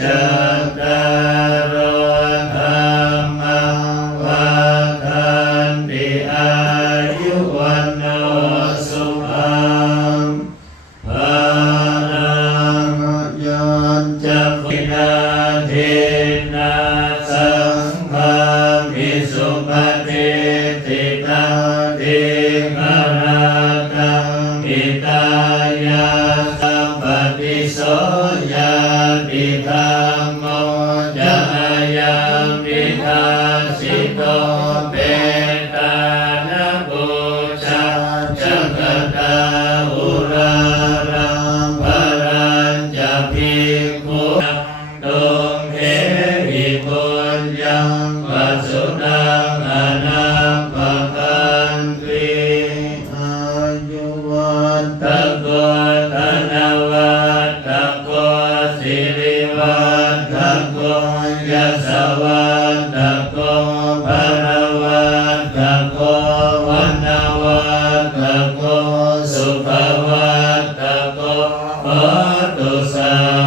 จัตตารโธรรมวัฏฏันติอายุวันโนสุขังภาลังยัญจะปินาเทนะสังฆามิสุปฏิทิตาเทกราตังอิตายาสัมปติโสยาติธัมโมจะยังนิทัสสิโตเปตานะบูชาจักขตาอุรารังภรัญจะภิกขุตงเทหิปุญญังปัสสุนังอนัปปะคันติอายุวันตะโกธนวัตตะโกสิริวัตตะโกยสวัตตะโกภรวัตตะโกวันวัตตะโกสุภวัตตะโกโหตุสัพ